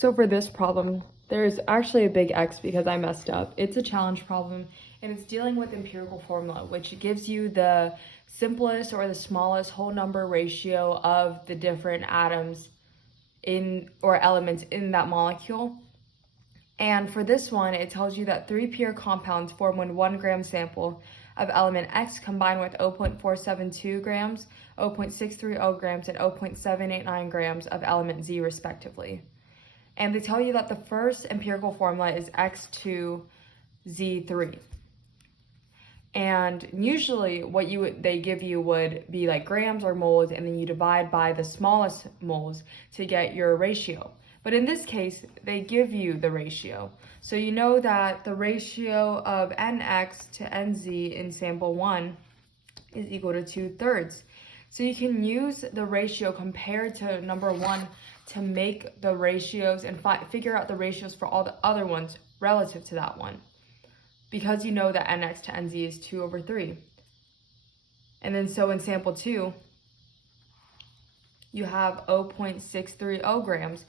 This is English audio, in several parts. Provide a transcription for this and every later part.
So for this problem, there's actually a big X because I messed up. It's a challenge problem, and it's dealing with empirical formula, which gives you the simplest or the smallest whole number ratio of the different atoms or elements in that molecule. And for this one, it tells you that 3 pure compounds form when 1 gram sample of element X combined with 0.472 grams, 0.630 grams, and 0.789 grams of element Z respectively. And they tell you that the first empirical formula is X2Z3. And usually what they give you would be like grams or moles, and then you divide by the smallest moles to get your ratio. But in this case, they give you the ratio. So you know that the ratio of NX to NZ in sample 1 is equal to 2/3. So you can use the ratio compared to number 1 to make the ratios and figure out the ratios for all the other ones relative to that one, because you know that NX to NZ is 2/3. And then so in sample 2, you have 0.630 grams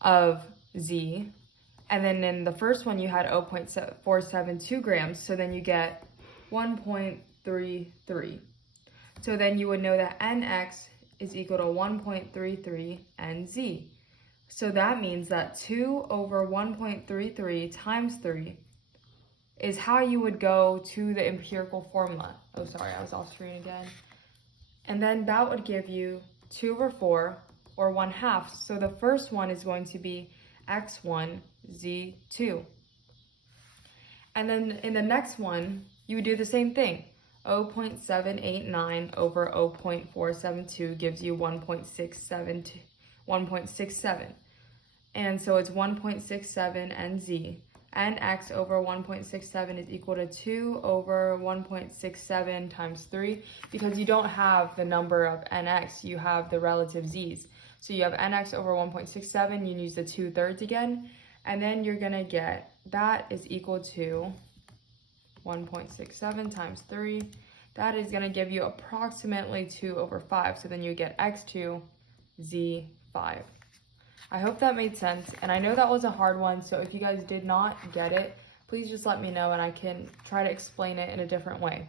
of Z, and then in the first one you had 0.472 grams, so then you get 1.33. So then you would know that NX is equal to 1.33 NZ. So that means that 2 over 1.33 times 3 is how you would go to the empirical formula. Oh, sorry, I was off screen again. And then that would give you 2 over 4, or 1/2. So the first one is going to be X1, Z2. And then in the next one, you would do the same thing. 0.789 over 0.472 gives you 1.67. And so it's 1.67 NZ. NX over 1.67 is equal to 2 over 1.67 times 3, because you don't have the number of NX, you have the relative Z's. So you have NX over 1.67, you use the 2/3 again, and then you're gonna get that is equal to 1.67 times 3. That is gonna give you approximately 2 over 5, so then you get X2, Z5. I hope that made sense, and I know that was a hard one, so if you guys did not get it, please just let me know and I can try to explain it in a different way.